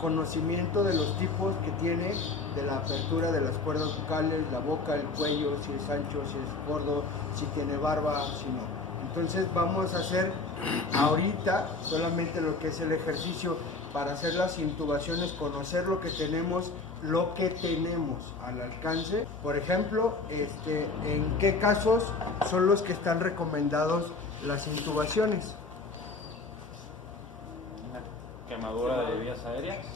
conocimiento de los tipos que tiene, de la apertura de las cuerdas vocales, la boca, el cuello, si es ancho, si es gordo, si tiene barba, si no. Entonces vamos a hacer ahorita solamente lo que es el ejercicio para hacer las intubaciones, conocer lo que tenemos al alcance. Por ejemplo, en qué casos son los que están recomendados las intubaciones. Quemadura de vías aéreas.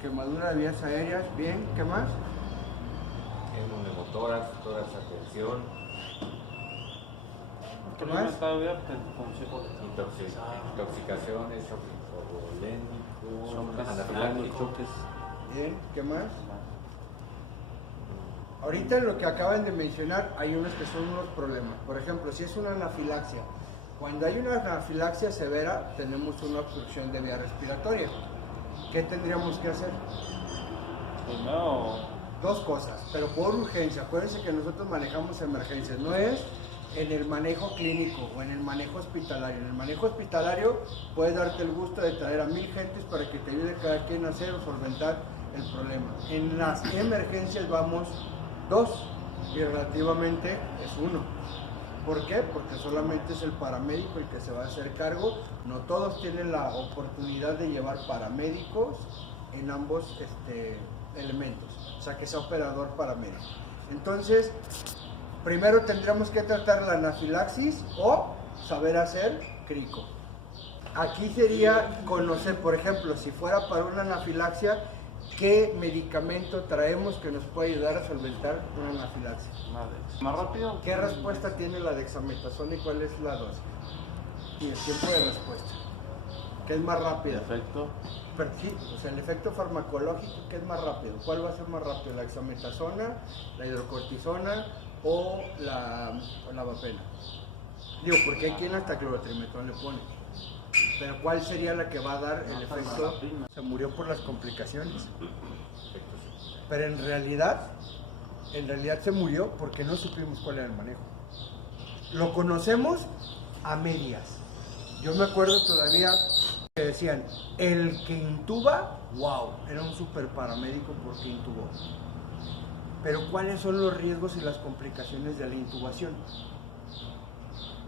Quemadura de vías aéreas, bien, ¿qué más? Neumotórax, tórax a tensión. ¿Qué más? Intoxicaciones, shock hipovolémico, anafiláctico. Bien, ¿qué más? Ahorita en lo que acaban de mencionar hay unos que son unos problemas. Por ejemplo, si es una anafilaxia, cuando hay una anafilaxia severa, tenemos una obstrucción de vía respiratoria. ¿Qué tendríamos que hacer? Primero, dos cosas, pero por urgencia. Acuérdense que nosotros manejamos emergencias, no es en el manejo clínico o en el manejo hospitalario. En el manejo hospitalario puedes darte el gusto de traer a 1000 gentes para que te ayude cada quien a hacer o solventar el problema. En las emergencias vamos 2 y relativamente es 1. ¿Por qué? Porque solamente es el paramédico el que se va a hacer cargo. No todos tienen la oportunidad de llevar paramédicos en ambos elementos, o sea que sea operador paramédico. Entonces, primero tendríamos que tratar la anafilaxis o saber hacer crico. Aquí sería conocer, por ejemplo, si fuera para una anafilaxia, ¿qué medicamento traemos que nos puede ayudar a solventar una anafilaxia? ¿más rápido? ¿Qué respuesta tiene la dexametasona y cuál es la dosis? Y el tiempo de respuesta. ¿Qué es más rápido? Efecto. Pero sí, o sea, el efecto farmacológico, ¿qué es más rápido? ¿Cuál va a ser más rápido? ¿La dexametasona, la hidrocortisona o la vapena? Digo, porque hay quien hasta clorotrimetrón le pone. Pero ¿cuál sería la que va a dar el efecto? Se murió por las complicaciones. Pero en realidad se murió porque no supimos cuál era el manejo. Lo conocemos a medias. Yo me acuerdo todavía que decían, el que intuba, wow, era un super paramédico porque intubó. Pero ¿cuáles son los riesgos y las complicaciones de la intubación?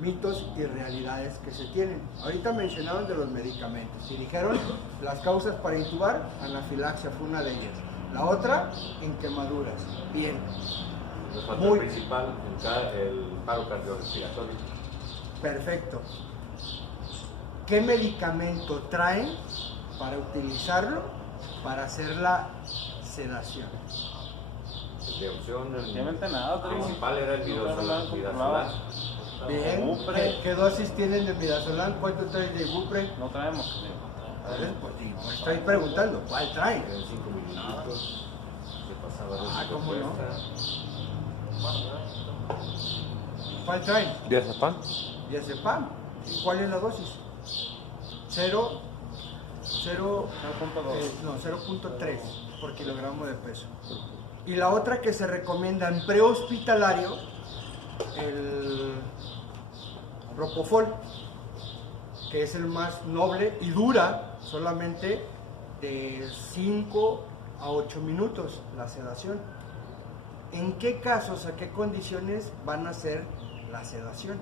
Mitos y realidades que se tienen. Ahorita mencionaron de los medicamentos y dijeron las causas para intubar, anafilaxia fue una de ellas. La otra, en quemaduras. Bien. El factor principal, el paro cardiorrespiratorio. Perfecto. ¿Qué medicamento traen para utilizarlo para hacer la sedación? De opción, el nada, principal era el midazolam. Bien, ¿qué dosis tienen de midazolam? ¿Cuánto traen de ibupre? No traemos. Pues estoy preguntando, ¿cuál traen? Eran 5 mililitros. Se pasaba ¿Cómo no? ¿Cuál traen? Diazepam. Diazepam. ¿Y cuál es la dosis? 0.3 por kilogramo de peso. Y la otra que se recomienda en prehospitalario, el Propofol, que es el más noble y dura solamente de 5 a 8 minutos la sedación. ¿En qué casos, a qué condiciones van a hacer la sedación?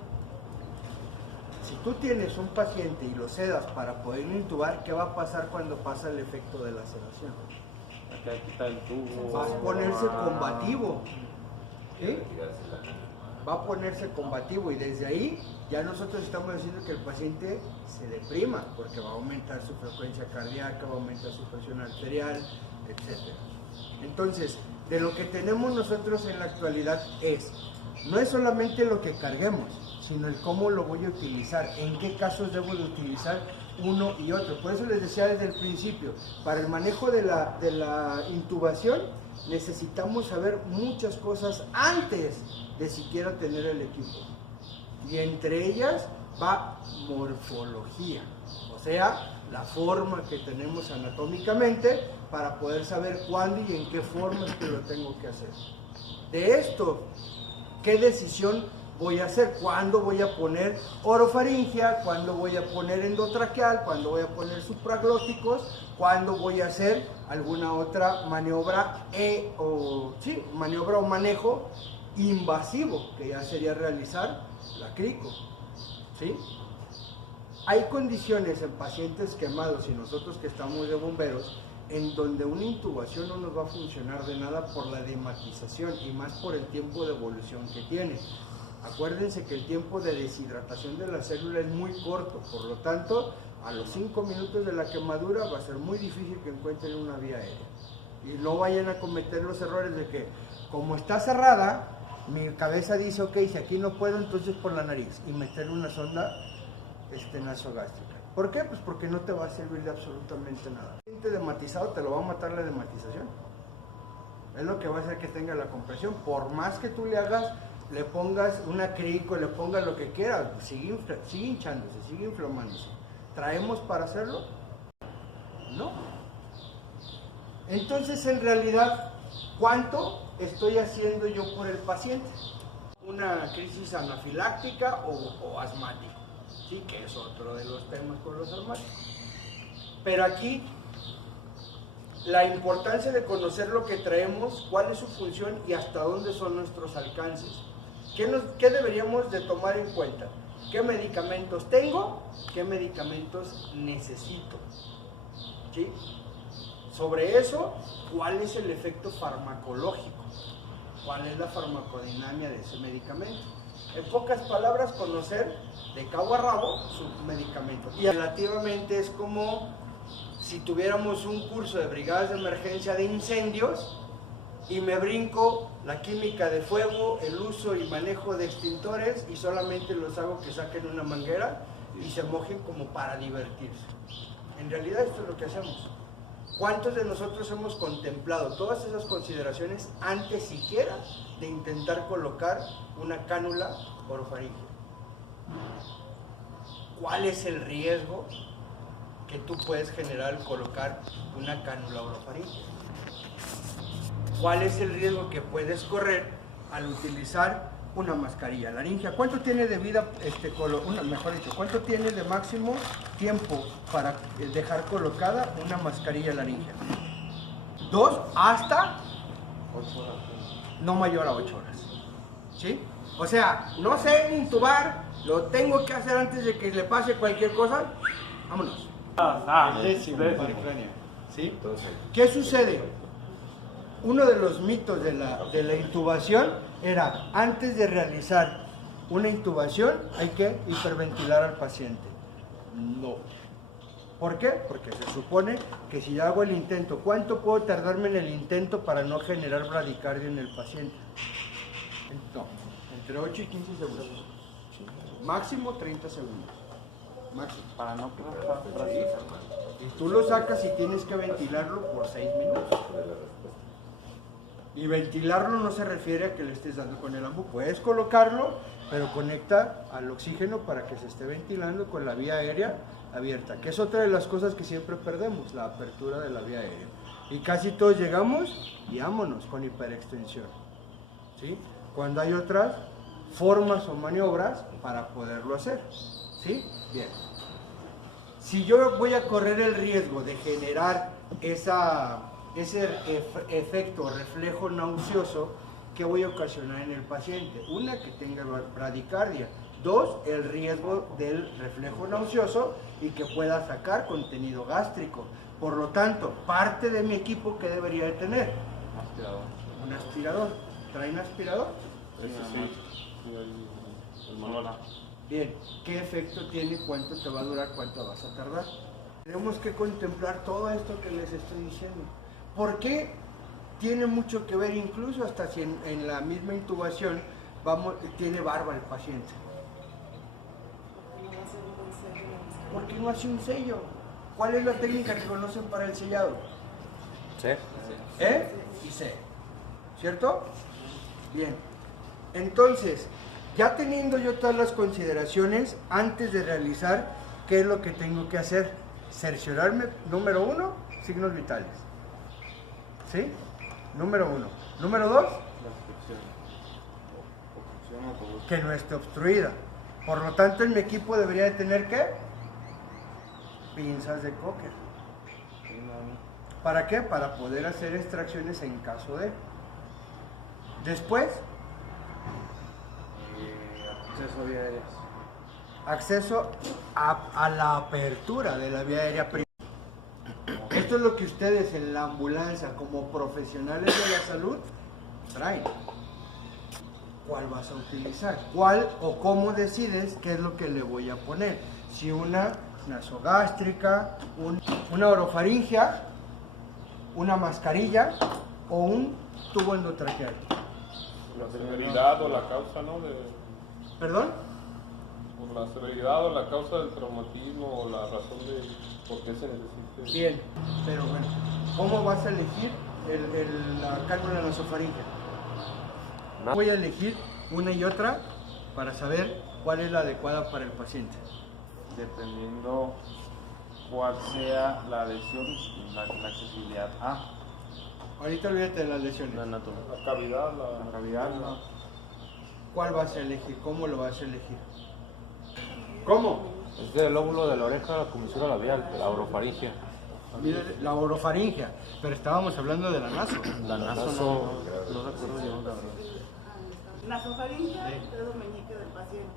Si tú tienes un paciente y lo sedas para poder intubar, ¿qué va a pasar cuando pasa el efecto de la sedación? Va a ponerse combativo. ¿Sí? Va a ponerse combativo y desde ahí ya nosotros estamos diciendo que el paciente se deprima porque va a aumentar su frecuencia cardíaca, va a aumentar su presión arterial, etc. Entonces, de lo que tenemos nosotros en la actualidad no es solamente lo que carguemos, sino el cómo lo voy a utilizar, en qué casos debo de utilizar uno y otro. Por eso les decía desde el principio, para el manejo de la intubación necesitamos saber muchas cosas antes de siquiera tener el equipo. Y entre ellas va morfología, o sea, la forma que tenemos anatómicamente para poder saber cuándo y en qué forma es que lo tengo que hacer. De esto, ¿qué decisión voy a hacer, cuándo voy a poner orofaringia, cuándo voy a poner endotraqueal, cuándo voy a poner supraglóticos, cuándo voy a hacer alguna otra maniobra maniobra o manejo invasivo, que ya sería realizar la crico, ¿sí? Hay condiciones en pacientes quemados y nosotros que estamos de bomberos en donde una intubación no nos va a funcionar de nada por la dematización y más por el tiempo de evolución que tiene. Acuérdense que el tiempo de deshidratación de la célula es muy corto, por lo tanto, a los 5 minutos de la quemadura va a ser muy difícil que encuentren una vía aérea. Y no vayan a cometer los errores de que, como está cerrada, mi cabeza dice, ok, si aquí no puedo, entonces por la nariz, y meter una sonda nasogástrica. ¿Por qué? Pues porque no te va a servir de absolutamente nada. El paciente dematizado te lo va a matar la dematización. Es lo que va a hacer que tenga la compresión. Por más que tú le hagas, le pongas una crico, le pongas lo que quieras, sigue hinchándose, sigue inflamándose. ¿Traemos para hacerlo? No. Entonces, en realidad, ¿cuánto estoy haciendo yo por el paciente? Una crisis anafiláctica o asmática. Sí, que es otro de los temas con los asmáticos. Pero aquí, la importancia de conocer lo que traemos, cuál es su función y hasta dónde son nuestros alcances. ¿Qué deberíamos de tomar en cuenta? ¿Qué medicamentos tengo? ¿Qué medicamentos necesito? ¿Sí? Sobre eso, ¿cuál es el efecto farmacológico? ¿Cuál es la farmacodinámica de ese medicamento? En pocas palabras, conocer de cabo a rabo su medicamento. Y relativamente es como si tuviéramos un curso de brigadas de emergencia de incendios y me brinco la química de fuego, el uso y manejo de extintores y solamente los hago que saquen una manguera y se mojen como para divertirse. En realidad esto es lo que hacemos. ¿Cuántos de nosotros hemos contemplado todas esas consideraciones antes siquiera de intentar colocar una cánula orofaríngea? ¿Cuál es el riesgo que tú puedes generar al colocar una cánula orofaríngea? ¿Cuál es el riesgo que puedes correr al utilizar una mascarilla laríngea? ¿Cuánto tiene de vida, mejor dicho, cuánto tiene de máximo tiempo para dejar colocada una mascarilla laríngea? 2 hasta 8 horas. no mayor a 8 horas. ¿Sí? O sea, no sé intubar, lo tengo que hacer antes de que le pase cualquier cosa. Vámonos. Décimo. ¿Sí? Entonces, ¿Qué sucede? Uno de los mitos de la intubación era, antes de realizar una intubación, hay que hiperventilar al paciente. No. ¿Por qué? Porque se supone que si yo hago el intento, ¿cuánto puedo tardarme en el intento para no generar bradicardia en el paciente? No, entre 8 y 15 segundos. Máximo 30 segundos. Máximo. Para no Sí. Y tú lo sacas y tienes que ventilarlo por 6 minutos. Y ventilarlo no se refiere a que le estés dando con el ambu. Puedes colocarlo, pero conecta al oxígeno para que se esté ventilando con la vía aérea abierta, que es otra de las cosas que siempre perdemos, la apertura de la vía aérea. Y casi todos llegamos y vámonos con hiperextensión. ¿Sí? Cuando hay otras formas o maniobras para poderlo hacer. ¿Sí? Bien. Si yo voy a correr el riesgo de generar ese efecto reflejo nauseoso, ¿qué voy a ocasionar en el paciente? Una, que tenga bradicardia. 2, el riesgo del reflejo nauseoso y que pueda sacar contenido gástrico. Por lo tanto, parte de mi equipo, ¿qué debería de tener? Aspirador. Un aspirador. ¿Traen aspirador? Bien, ¿qué efecto tiene? ¿Cuánto te va a durar? ¿Cuánto vas a tardar? Tenemos que contemplar todo esto que les estoy diciendo. ¿Por qué? Tiene mucho que ver, incluso hasta si en la misma intubación tiene barba el paciente. ¿Por qué no hace un sello? ¿Cuál es la técnica que conocen para el sellado? ¿sí? E y C. ¿Cierto? Bien. Entonces, ya teniendo yo todas las consideraciones, antes de realizar, ¿qué es lo que tengo que hacer? Cerciorarme, número 1, signos vitales. ¿Sí? Número 1. Número 2, que no esté obstruida. Por lo tanto, en mi equipo debería de tener, ¿qué? Pinzas de cocker. ¿Para qué? Para poder hacer extracciones en caso de. Después, Acceso a vía aérea. acceso a la apertura de la vía aérea privada. Esto es lo que ustedes en la ambulancia, como profesionales de la salud, traen. ¿Cuál vas a utilizar? ¿Cuál o cómo decides qué es lo que le voy a poner? Si una nasogástrica, una orofaringia, una mascarilla o un tubo endotraqueal. La severidad o la causa, ¿no? ¿Perdón? Por la severidad o la causa del traumatismo o la razón de por qué se necesita. Bien, pero bueno, ¿cómo vas a elegir la cánula nasofaringia? Voy a elegir una y otra para saber cuál es la adecuada para el paciente. Dependiendo cuál sea la lesión y la accesibilidad a Ahorita olvídate de las lesiones. la anatomía. La cavidad, La cavidad, ¿no? ¿Cuál vas a elegir? ¿Cómo lo vas a elegir? ¿Cómo? Es del lóbulo de la oreja a la comisura labial, la orofaringia. Mire, la orofaringia, pero estábamos hablando de la naso. La naso no recuerdo yo, la verdad. Nasofaringia es el meñique del paciente.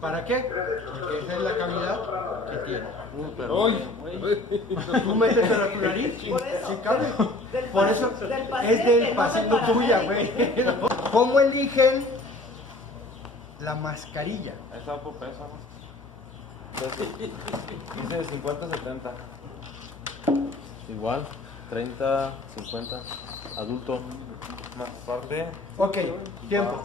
¿Para qué? Porque esa es la cavidad que tiene. Pero, Tú metes a tu nariz, Por eso. sí cabe. Del Por eso del es paciente, del no paciente del tuya, güey. ¿Cómo eligen la mascarilla? esa por peso, ¿no? Dice de 50 a 70. Igual, 30, 50, adulto. Más aparte, Ok, tiempo.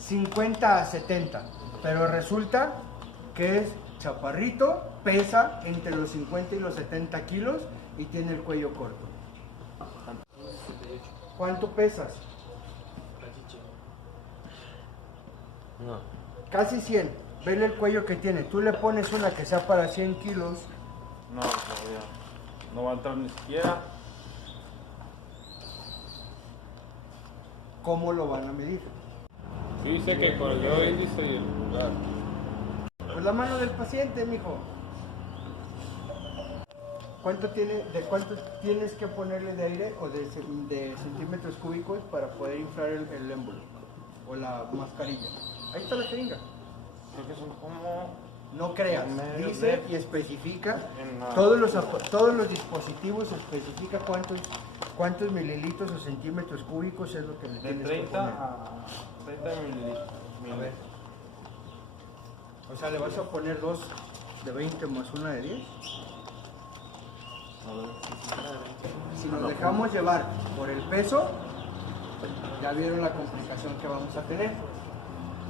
50 a 70. Pero resulta que es chaparrito, pesa entre los 50 y los 70 kilos y tiene el cuello corto. ¿Cuánto pesas? no. Casi 100. Vele el cuello que tiene. Tú le pones una que sea para 100 kilos. No va a entrar ni siquiera. ¿Cómo lo van a medir? Sí, dice que con el dedo índice y el pulgar. Pues la mano del paciente, mijo. ¿Cuánto tienes que ponerle de aire o de centímetros cúbicos para poder inflar el émbolo o la mascarilla? Ahí está la jeringa. Creo que son como No creas, Medio dice de- y especifica, en la- todos los dispositivos especifica cuántos mililitros o centímetros cúbicos es lo que le de tienes 30 que poner. a 30 mililitros. A ver. O sea, le vas a poner dos de 20 más una de 10. A ver, Si nos dejamos llevar por el peso, ya vieron la complicación que vamos a tener.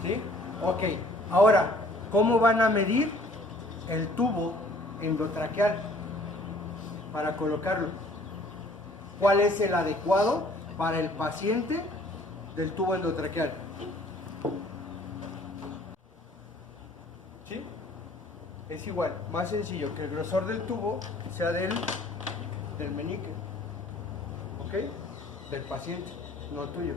¿Sí? Ok, ahora, ¿cómo van a medir el tubo endotraqueal para colocarlo? ¿Cuál es el adecuado para el paciente del tubo endotraqueal? ¿Sí? Es igual, más sencillo, que el grosor del tubo sea del meñique. ¿Ok? Del paciente, no tuyo.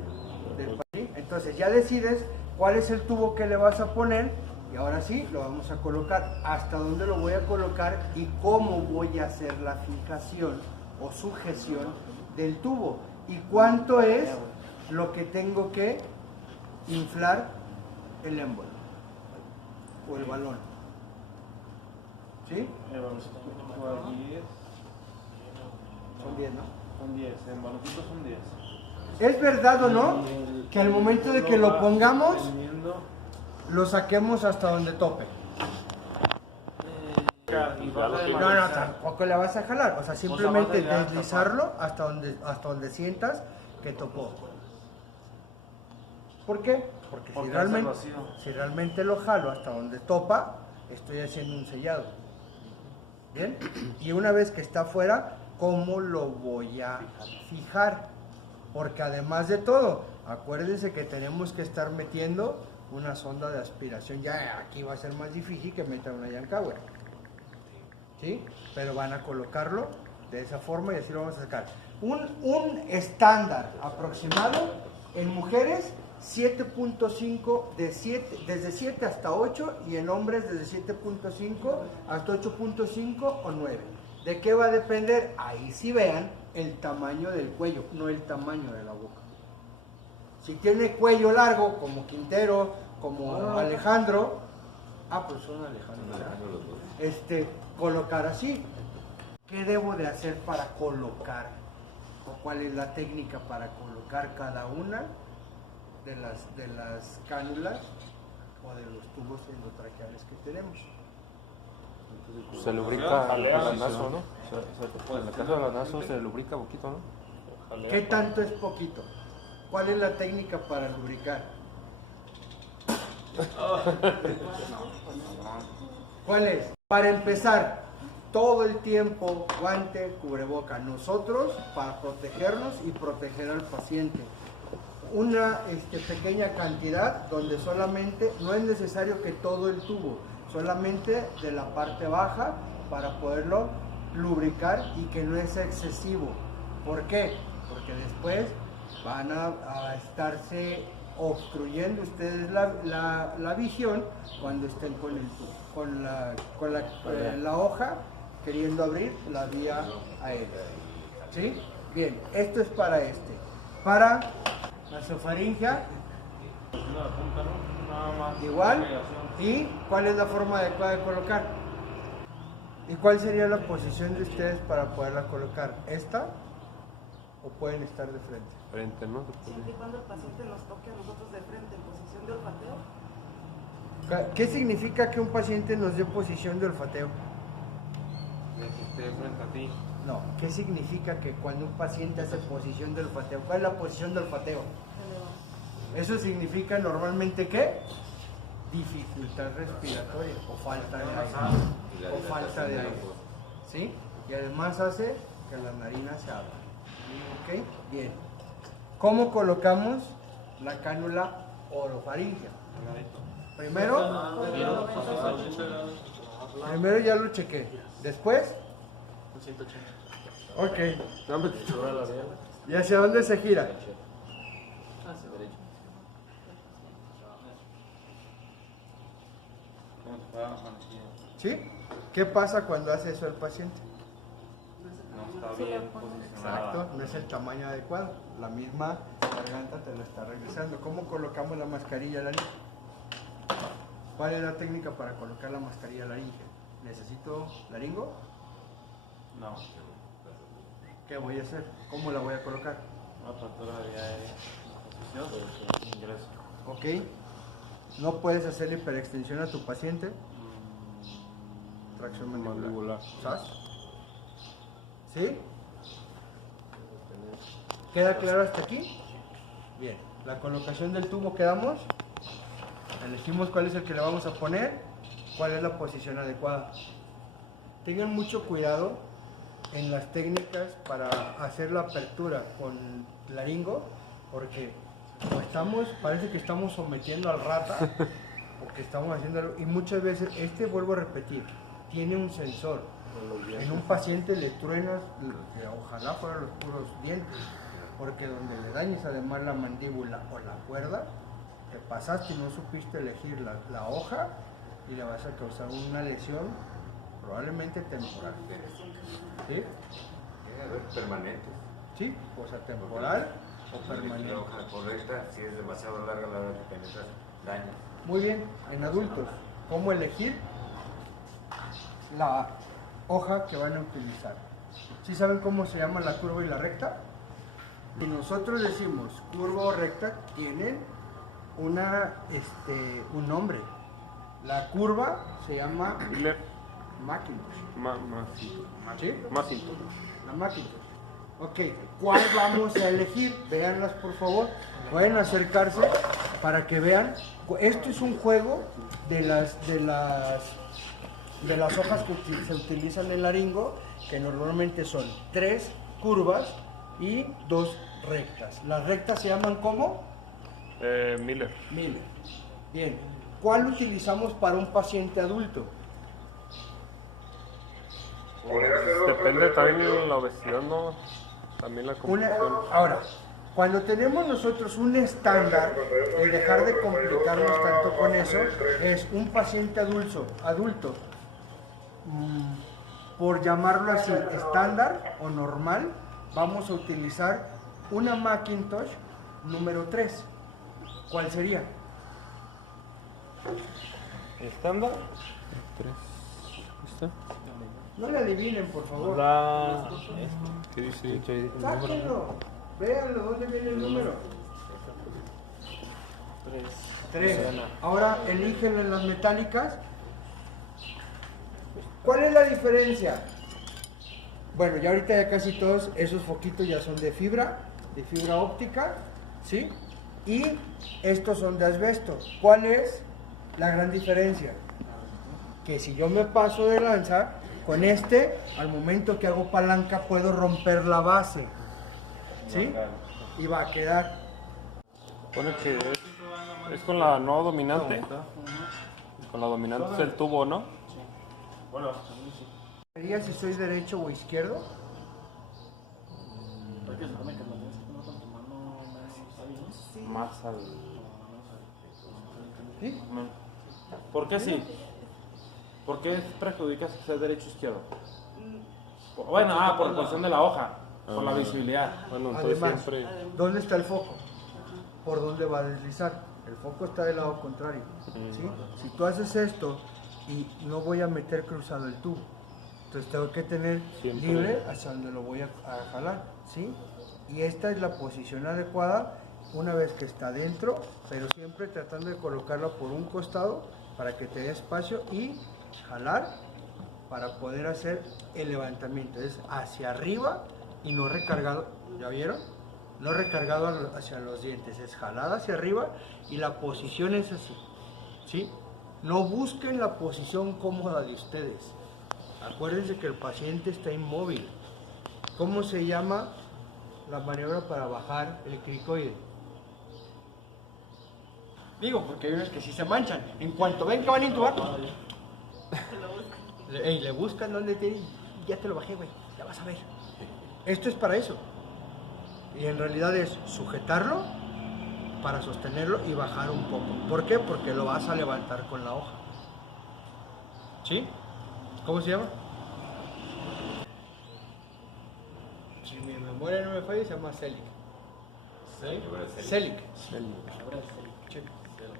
Del paciente. Entonces ya decides cuál es el tubo que le vas a poner y ahora sí lo vamos a colocar. Hasta dónde lo voy a colocar y cómo voy a hacer la fijación o sujeción del tubo. Y cuánto es lo que tengo que inflar el émbolo o el balón. ¿Sí? fue a 10. Son 10, ¿no? Son 10, en baloncitos son 10. ¿Es verdad o no que al momento de que lo pongamos, lo saquemos hasta donde tope? No, tampoco le vas a jalar. O sea, simplemente deslizarlo hasta donde sientas que topó. ¿Por qué? Porque si realmente lo jalo hasta donde topa, estoy haciendo un sellado. ¿Bien? Y una vez que está afuera, ¿cómo lo voy a fijar? Porque además de todo, acuérdense que tenemos que estar metiendo una sonda de aspiración. Ya aquí va a ser más difícil que metan una Yankauer. ¿Sí? Pero van a colocarlo de esa forma y así lo vamos a sacar. Un estándar aproximado en mujeres 7.5 desde 7 hasta 8 y en hombres desde 7.5 hasta 8.5 o 9. ¿De qué va a depender? Ahí sí vean el tamaño del cuello, no el tamaño de la boca. Si tiene cuello largo, como Quintero, como Alejandro, pues son Alejandro, ¿verdad? Colocar así. ¿Qué debo de hacer para colocar? ¿O cuál es la técnica para colocar cada una de las cánulas o de los tubos endotraqueales que tenemos? Se lubrica el lanazo, ¿no? En el caso del lanazo se lubrica poquito, ¿no? ¿Qué tanto es poquito? ¿Cuál es la técnica para lubricar? ¿Cuál es? Para empezar, todo el tiempo, guante, cubreboca. Nosotros, para protegernos y proteger al paciente. Una pequeña cantidad donde solamente, no es necesario que todo el tubo, solamente de la parte baja para poderlo lubricar y que no es excesivo. ¿Por qué? Porque después van a estarse obstruyendo ustedes la visión cuando estén con el tubo, con la hoja queriendo abrir la vía aérea. ¿Sí? Bien, esto es para Para la esofaringia, igual. ¿Y cuál es la forma adecuada de colocar? ¿Y cuál sería la posición de ustedes para poderla colocar? ¿Esta? ¿O pueden estar de frente? Frente, ¿no? Siempre y cuando el paciente nos toque a nosotros de frente en posición de olfateo. ¿Qué significa que un paciente nos dé posición de olfateo? Que esté frente a ti. No, ¿qué significa que cuando un paciente hace posición de olfateo? ¿Cuál es la posición de olfateo? Eso significa normalmente ¿qué? Dificultad respiratoria o falta de aire. O falta de aire. ¿Sí? Y además hace que la narina se abra. ¿Ok? Bien. ¿Cómo colocamos la cánula orofaringea? Primero ya lo chequé. Después, 180. ok. ¿Y hacia dónde se gira? ¿Sí? ¿Qué pasa cuando hace eso el paciente? No está bien posicionado. Exacto, no es el tamaño adecuado. La misma garganta te lo está regresando. ¿Cómo colocamos la mascarilla laringe? ¿Cuál es la técnica para colocar la mascarilla laringe? ¿Necesito laringo? No. ¿Qué voy a hacer? ¿Cómo la voy a colocar? Apertura de vía aérea. Posición. Ingreso. ¿Ok? ¿No puedes hacerle hiperextensión a tu paciente? Tracción mandibular. ¿Sabes? ¿Sí? ¿Queda claro hasta aquí? Bien. La colocación del tubo quedamos. Elegimos cuál es el que le vamos a poner. ¿Cuál es la posición adecuada? Tengan mucho cuidado en las técnicas para hacer la apertura con laringo, porque parece que estamos sometiendo al rata, porque estamos haciendo, y muchas veces, vuelvo a repetir, tiene un sensor. En un paciente le truenas, que ojalá fueran los puros dientes, porque donde le dañes además la mandíbula o la cuerda, te pasaste y no supiste elegir la hoja y le vas a causar una lesión probablemente temporal. ¿Sí? Debe haber permanentes. Sí, o sea, temporal o La permanente. hoja correcta, si es demasiado larga la hora que penetras, daña. Muy bien, en adultos, ¿cómo elegir la hoja que van a utilizar? ¿Sí saben cómo se llama la curva y la recta? Si nosotros decimos curva o recta, tienen un nombre. La curva se llama Miller, Macintosh. ¿Sí? Macintosh. La Macintosh. Ok, ¿cuál vamos a elegir? Véanlas por favor. Pueden acercarse para que vean. Esto es un juego de las hojas que se utilizan en laringo, que normalmente son 3 curvas y 2 rectas. Las rectas se llaman ¿cómo? Miller. Miller. Bien. ¿Cuál utilizamos para un paciente adulto? Depende también de la obesidad, ¿no? También la composición. Ahora, Cuando tenemos nosotros un estándar, y dejar de complicarnos tanto con eso, es un paciente adulto, por llamarlo así, estándar o normal, vamos a utilizar una Macintosh número 3. ¿Cuál sería? ¿Estándar? 3. ¿Listo? No le adivinen, por favor. ¿Qué dice? Sáquenlo. Véanlo, ¿dónde viene el número? 3. Ahora elígenlo en las metálicas. ¿Cuál es la diferencia? Bueno, ya ahorita ya casi todos esos foquitos ya son de fibra óptica, ¿sí? Y estos son de asbesto. ¿Cuál es la gran diferencia? Que si yo me paso de lanza, con este, al momento que hago palanca, puedo romper la base, ¿sí? Y va a quedar. Pone que es con la no dominante. Con la dominante es el tubo, ¿no? Bueno, ¿Sería si soy derecho o izquierdo? Porque se supone que lo tienes que poner con tu mano ahí, ¿no? Más al... ¿Sí? ¿Por qué sí? ¿Por qué perjudicas ser derecho o izquierdo? Bueno, por posición de la hoja, por la visibilidad. Bueno, entonces Además, siempre... ¿dónde está el foco? ¿Por dónde va a deslizar? El foco está del lado contrario, ¿sí? Si tú haces esto y no voy a meter cruzado el tubo, entonces tengo que tener Siempre. libre hacia donde lo voy a jalar, ¿sí? Y esta es la posición adecuada una vez que está dentro, pero siempre tratando de colocarla por un costado para que te dé espacio y jalar para poder hacer el levantamiento. Es hacia arriba y no recargado, ¿ya vieron? No recargado hacia los dientes, es jalada hacia arriba y la posición es así, ¿sí? No busquen la posición cómoda de ustedes. Acuérdense que el paciente está inmóvil. ¿Cómo se llama la maniobra para bajar el cricoide? Digo, porque hay unos que sí se manchan. En cuanto ven que van a intubar, le buscan donde te... Ya te lo bajé, güey, ya vas a ver. Esto es para eso. Y en realidad es sujetarlo para sostenerlo y bajar un poco. ¿Por qué? Porque lo vas a levantar con la hoja. ¿Sí? ¿Cómo se llama? Si mi memoria no me falla, se llama Celic. Celic. Sí.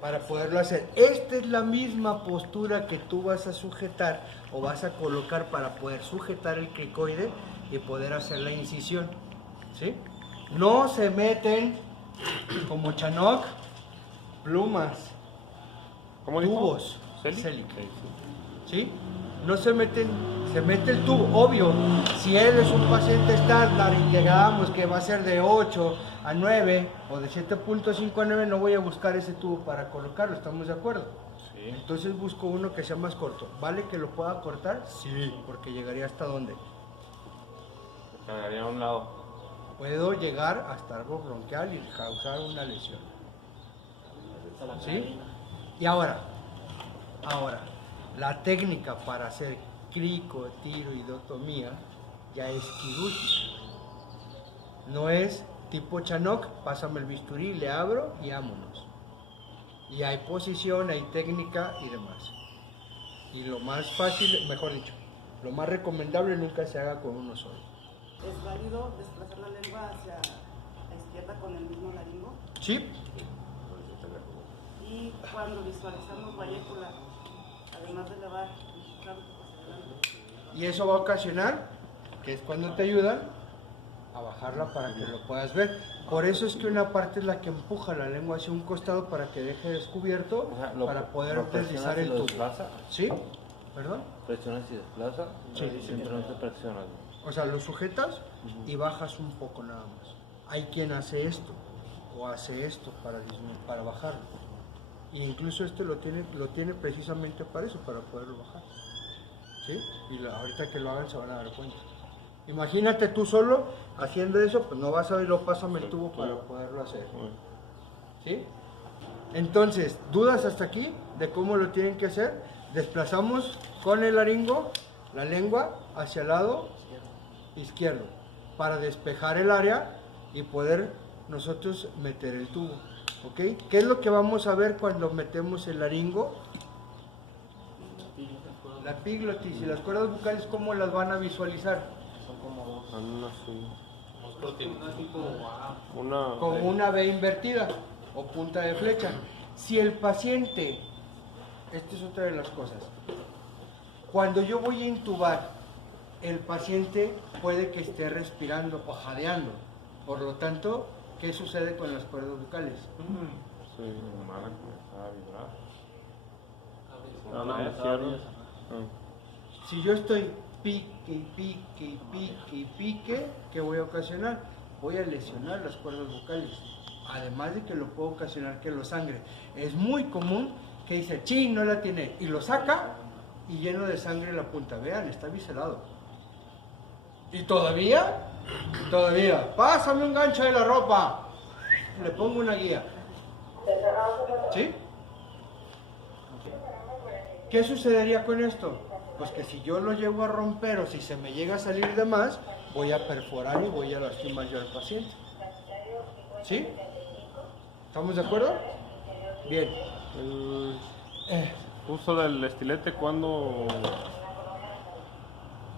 Para poderlo hacer. Esta es la misma postura que tú vas a sujetar o vas a colocar para poder sujetar el cricoide y poder hacer la incisión. ¿Sí? No se meten como Chanoc, plumas, ¿Cómo dijo? tubos, ¿Celic? Celic. ¿Sí? No se meten, se mete el tubo, obvio. Si él es un paciente estándar y llegamos que va a ser de 8 a 9 o de 7.5 a 9, no voy a buscar ese tubo para colocarlo, ¿estamos de acuerdo? Sí. Entonces busco uno que sea más corto. ¿Vale que lo pueda cortar? Sí, porque llegaría hasta dónde. Quedaría a un lado. Puedo llegar hasta algo bronquial y causar una lesión. ¿Sí? Y ahora, la técnica para hacer cricotiroidotomía ya es quirúrgica. No es tipo Chanoc, pásame el bisturí, le abro y vámonos. Y hay posición, hay técnica y demás. Y lo más fácil, mejor dicho, lo más recomendable nunca se haga con uno solo. ¿Es válido desplazar la lengua hacia la izquierda con el mismo laringo? ¿Sí? Y cuando visualizamos varícula, además de elevar el tránsito hacia adelante. Y eso va a ocasionar, que es cuando te ayudan a bajarla para que lo puedas ver. Por eso es que una parte es la que empuja la lengua hacia un costado para que deje descubierto, O sea, para poder lo deslizar presionas y el lo tubo. desplaza. ¿Sí? ¿Perdón? Presionas y desplaza. Sí. Siempre no te presionas. O sea, lo sujetas y bajas un poco nada más. Hay quien hace esto o hace esto para bajarlo. Y incluso este lo tiene precisamente para eso, para poderlo bajar. ¿Sí? Y ahorita que lo hagan se van a dar cuenta. Imagínate tú solo haciendo eso, pues no vas a ver, lo pásame el tubo para poderlo hacer. ¿Sí? Entonces, ¿dudas hasta aquí de cómo lo tienen que hacer? Desplazamos con el laringo la lengua hacia el lado izquierdo para despejar el área y poder nosotros meter el tubo. ¿Ok? ¿Qué es lo que vamos a ver cuando metemos el laringo? La epiglotis y las cuerdas bucales, ¿cómo las van a visualizar? Son como dos. Así. Como una V invertida o punta de flecha. Si el paciente, esta es otra de las cosas, cuando yo voy a intubar, el paciente puede que esté respirando o jadeando. Por lo tanto, ¿qué sucede con las cuerdas bucales? Sí. Van a comenzar a vibrar. No, no, cierras. Si yo estoy pique y pique y pique y pique, ¿qué voy a ocasionar? Voy a lesionar las cuerdas vocales. Además de que lo puedo ocasionar que lo sangre. Es muy común que dice, chin, no la tiene, y lo saca y lleno de sangre la punta. Vean, está biselado. Y todavía, pásame un gancho de la ropa. Le pongo una guía. ¿Sí? ¿Qué sucedería con esto? Pues que si yo lo llego a romper o si se me llega a salir de más, voy a perforar y voy a lastimar yo al paciente. ¿Sí? ¿Estamos de acuerdo? Bien. El uso del estilete, ¿cuándo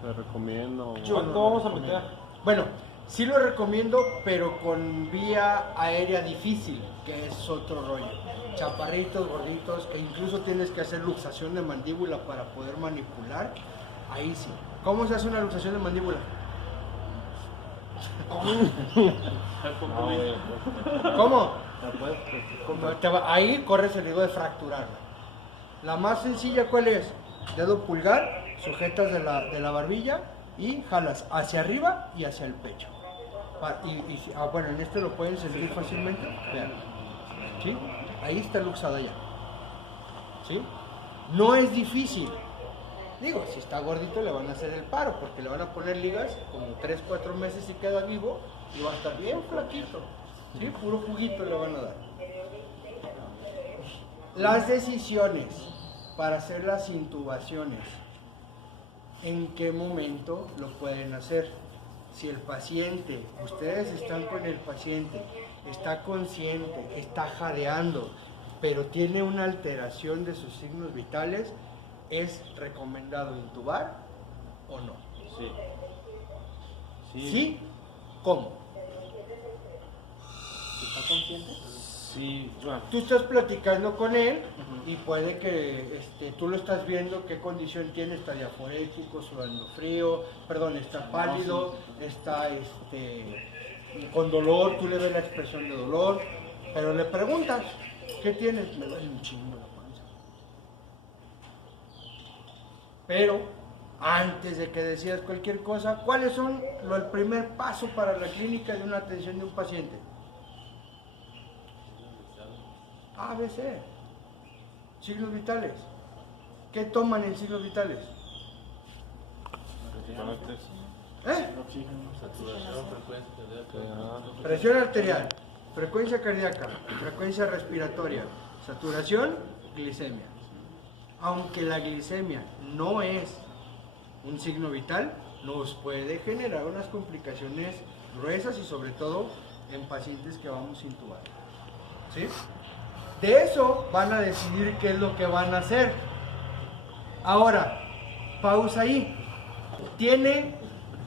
se recomienda? ¿Cuánto vamos a meter? Bueno, sí lo recomiendo, pero con vía aérea difícil, que es otro rollo. Chaparritos, gorditos, que incluso tienes que hacer luxación de mandíbula para poder manipular. Ahí sí. ¿Cómo se hace una luxación de mandíbula? ¿Cómo? Ahí corres el riesgo de fracturarla. La más sencilla, ¿cuál es? Dedo pulgar, sujetas de la barbilla y jalas hacia arriba y hacia el pecho. Bueno, en este lo pueden sentir fácilmente. Vean. ¿Sí? Ahí está luxada ya. ¿Sí? No es difícil. Digo, si está gordito le van a hacer el paro porque le van a poner ligas como 3-4 meses y queda vivo y va a estar bien flaquito. ¿Sí? Puro juguito le van a dar. Las decisiones para hacer las intubaciones, ¿en qué momento lo pueden hacer? Si el paciente, ustedes están con el paciente, está consciente, está jadeando, pero tiene una alteración de sus signos vitales, ¿es recomendado intubar o no? Sí. ¿Sí? ¿Cómo? ¿Está consciente? Sí, bueno. Tú estás platicando con él y puede que tú lo estás viendo qué condición tiene, está diaforético, sudando frío, está pálido, está con dolor, tú le ves la expresión de dolor, pero le preguntas, ¿qué tienes? Me duele un chingo la panza. Pero antes de que decidas cualquier cosa, ¿cuáles son el primer paso para la clínica de una atención de un paciente? ABC, signos vitales. ¿Qué toman en signos vitales? Presión arterial, frecuencia cardíaca, frecuencia respiratoria, saturación, glicemia. Aunque la glicemia no es un signo vital, nos puede generar unas complicaciones gruesas y sobre todo en pacientes que vamos a intubar. ¿Sí? De eso van a decidir qué es lo que van a hacer. Ahora, pausa ahí. Tiene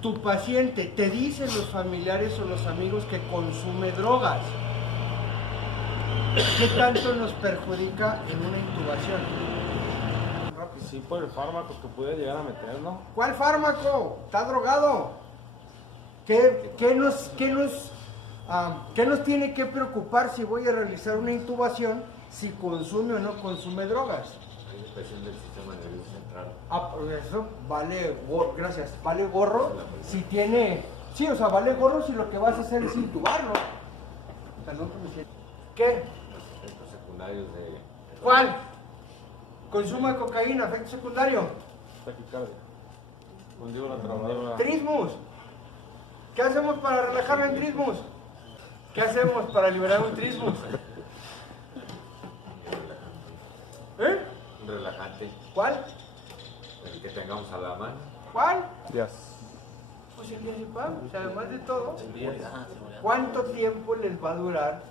tu paciente, te dicen los familiares o los amigos que consume drogas. ¿Qué tanto nos perjudica en una intubación? Sí, por el fármaco que puede llegar a meter, ¿no? ¿Cuál fármaco? ¿Está drogado? ¿Qué nos tiene que preocupar si voy a realizar una intubación si consume o no consume drogas? Hay infección del sistema nervioso central. Eso vale, gracias, vale gorro si tiene, sí, o sea, vale gorro si lo que vas a hacer es intubarlo. O sea, no, ¿qué? Los efectos secundarios de... ¿Cuál? Consumo de cocaína, efecto secundario. Taquicardia. Mandíbula trabada. Trismus. ¿Qué hacemos para relajar el trismus? ¿Qué hacemos para liberar un trismus? ¿Eh? Un relajante. ¿Cuál? El que tengamos a la mano. ¿Cuál? Yes. Pues el diazepam, o sea, además de todo, Seguridad. ¿cuánto tiempo les va a durar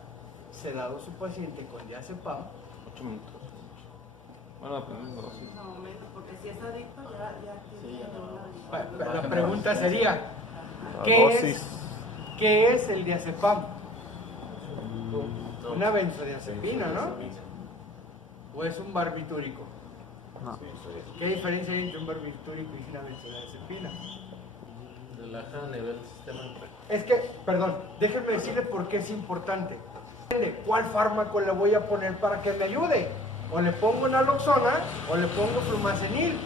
sedado su paciente con diazepam? 8 minutos. Bueno, dependiendo de la dosis. No, menos, porque si es adicto ya Sí, ya no. La pregunta sería, La ¿qué dosis. es el diazepam? Una benzodiazepina, ¿no? ¿O es un barbitúrico? No. ¿Qué diferencia hay entre un barbitúrico y una benzodiazepina? Relaja a nivel del sistema nervioso. Es que, perdón, déjenme decirle por qué es importante. ¿Cuál fármaco le voy a poner para que me ayude? O le pongo naloxona o le pongo flumacenil.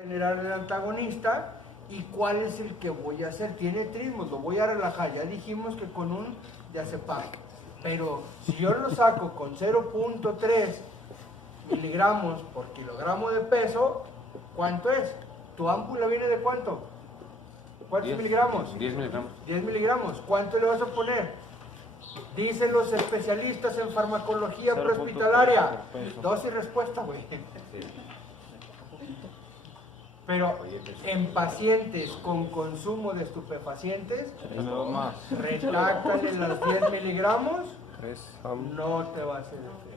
Generar el antagonista. ¿Y cuál es el que voy a hacer? Tiene trismos, lo voy a relajar. Ya dijimos que con un diazepam. Pero si yo lo saco con 0.3 miligramos por kilogramo de peso, ¿cuánto es? ¿Tu ámpula viene de cuánto? ¿Cuántos miligramos? 10 miligramos. 10 miligramos. ¿Cuánto le vas a poner? Dicen los especialistas en farmacología 0.3 prehospitalaria. por peso. Dosis y respuesta, güey. Pero en pacientes con consumo de estupefacientes, Tiene 2 más. retáctale las 10 miligramos, 3 no te va a hacer efecto.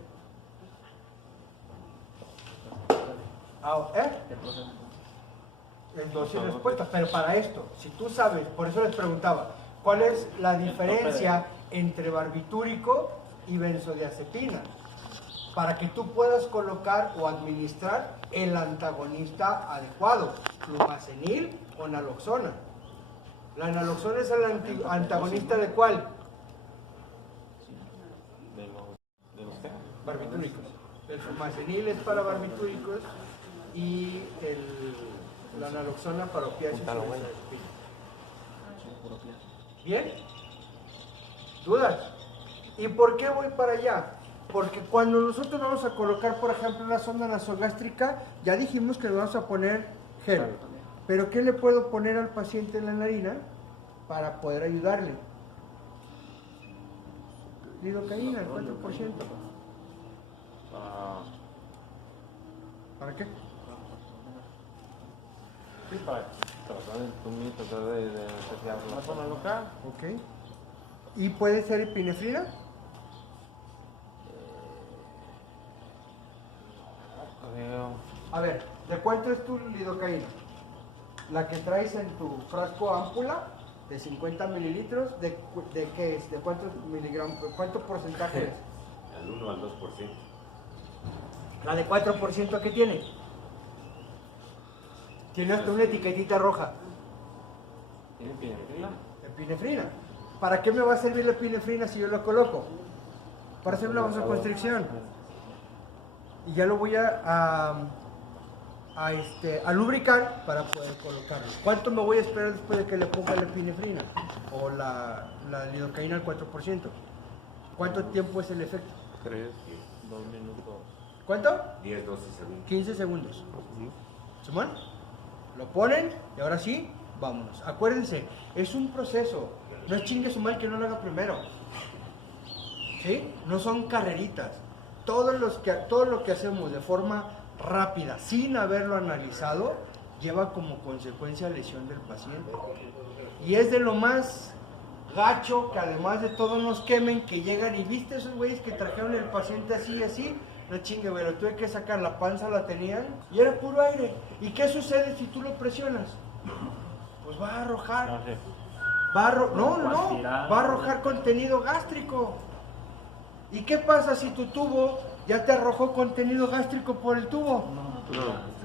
Es dosis y respuesta, pero para esto, si tú sabes, por eso les preguntaba, ¿cuál es la diferencia entre barbitúrico y benzodiazepina? Para que tú puedas colocar o administrar el antagonista adecuado, flumacenil o naloxona. La naloxona es el antagonista de cuál? ¿De los qué? Barbitúricos. El flumacenil es para barbitúricos y la naloxona para opiáceos. ¿Bien? ¿Dudas? ¿Y por qué voy para allá? Porque cuando nosotros vamos a colocar, por ejemplo, una sonda nasogástrica, ya dijimos que le vamos a poner gel. Pero ¿qué le puedo poner al paciente en la narina para poder ayudarle? Lidocaína, el 4%. ¿Para qué? Sí, para tratar de imprimir, tratar de deshacerlo. ¿Vas a ponerlo acá? Ok. ¿Y puede ser epinefrina? A ver, ¿de cuánto es tu lidocaína? La que traes en tu frasco ámpula de 50 mililitros, ¿de qué es? ¿De cuántos miligramos? ¿Cuánto porcentaje es? Al 1 al 2%. La de 4%, ¿qué tiene? Tiene hasta una etiquetita roja. ¿Tiene epinefrina? Epinefrina. ¿Para qué me va a servir la epinefrina si yo la coloco? Para hacer una vasoconstricción. Y ya lo voy a lubricar para poder colocarlo. ¿Cuánto me voy a esperar después de que le ponga la epinefrina? O la lidocaína al 4%. ¿Cuánto tiempo es el efecto? 3. 2 minutos. ¿Cuánto? 10, 12 segundos. 15 segundos. ¿Simón? Lo ponen y ahora sí, vámonos. Acuérdense, es un proceso. No es chingue su mal que no lo haga primero. ¿Sí? No son carreritas. Todo lo que hacemos de forma rápida, sin haberlo analizado, lleva como consecuencia lesión del paciente. Y es de lo más gacho que además de todo nos quemen, que llegan y viste esos güeyes que trajeron el paciente así y así. No chingue, güey, lo tuve que sacar, la panza la tenían y era puro aire. ¿Y qué sucede si tú lo presionas? Pues va a arrojar. No sé. Va a arrojar contenido gástrico. ¿Y qué pasa si tu tubo ya te arrojó contenido gástrico por el tubo? No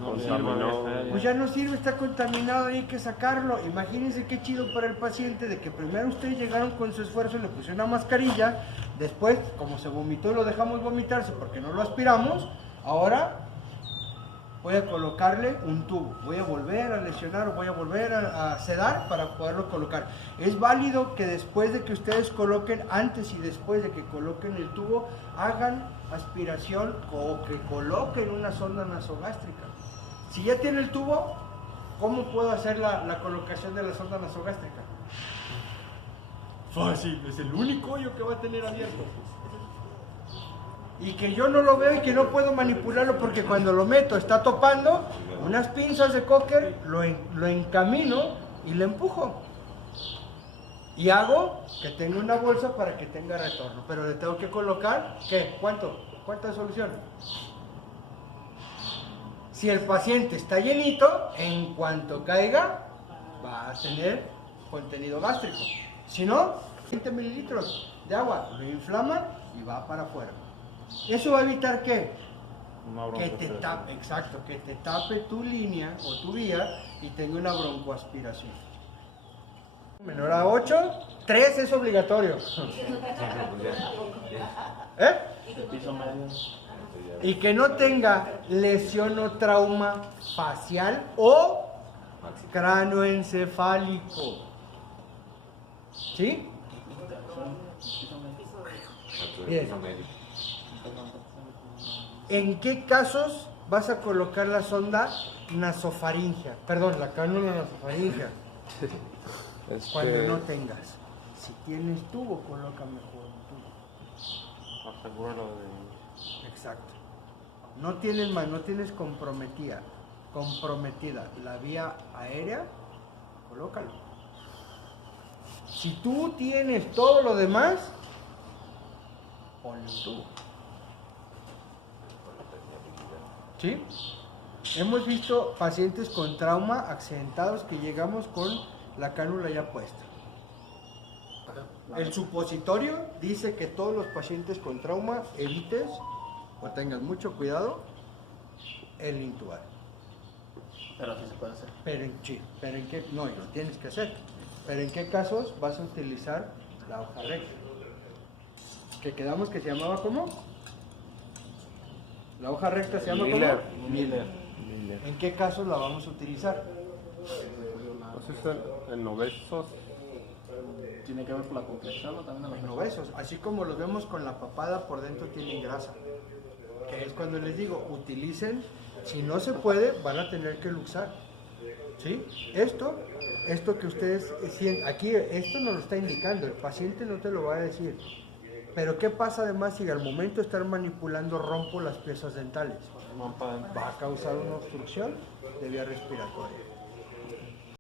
Contaminó. Pues ya no sirve, está contaminado, hay que sacarlo. Imagínense qué chido para el paciente de que primero ustedes llegaron con su esfuerzo, le pusieron una mascarilla, después, como se vomitó, lo dejamos vomitarse porque no lo aspiramos. Ahora voy a colocarle un tubo, voy a volver a lesionar o voy a volver a sedar para poderlo colocar. Es válido que después de que ustedes coloquen, antes y después de que coloquen el tubo, hagan aspiración o que coloquen una sonda nasogástrica. Si ya tiene el tubo, ¿cómo puedo hacer la colocación de la sonda nasogástrica? Fácil, es el único hoyo que va a tener abierto. Y que yo no lo veo y que no puedo manipularlo porque cuando lo meto está topando, unas pinzas de cocker, lo encamino y le empujo. Y hago que tenga una bolsa para que tenga retorno. Pero le tengo que colocar, ¿qué? ¿Cuánto? ¿Cuánta solución? Si el paciente está llenito, en cuanto caiga, va a tener contenido gástrico. Si no, 20 mililitros de agua, lo inflama y va para afuera. Eso va a evitar ¿qué? Que te tape, exacto, que te tape tu línea o tu vía y tenga una broncoaspiración. Menor a 8, 3 es obligatorio. ¿Eh? Piso medio. Y que no tenga lesión o trauma facial o cranoencefálico. ¿Sí? Bien. ¿En qué casos vas a colocar la sonda nasofaringea? Perdón, la cánula nasofaringea. Cuando no tengas. Si tienes tubo, coloca mejor un tubo. Asegúralo de... Exacto. No tienes comprometida la vía aérea, colócalo. Si tú tienes todo lo demás, ponle un tubo. ¿Sí? Hemos visto pacientes con trauma accidentados que llegamos con la cánula ya puesta. El supositorio dice que todos los pacientes con trauma evites o tengas mucho cuidado el intubar. Pero sí se puede hacer. Pero en qué, no, lo tienes que hacer. Pero en qué casos vas a utilizar la hoja recta. Que quedamos que se llamaba ¿cómo? La hoja recta se llama Miller. ¿cómo? Miller. ¿En qué casos la vamos a utilizar? Entonces, en obesos, Tiene que ver con la complexión o también en En los obesos, así como los vemos con la papada por dentro tienen grasa. Que es cuando les digo, utilicen, si no se puede, van a tener que luxar. ¿Sí? Esto que ustedes sienten, aquí esto nos lo está indicando, el paciente no te lo va a decir. Pero ¿qué pasa además si al momento de estar manipulando rompo las piezas dentales? Va a causar una obstrucción de vía respiratoria.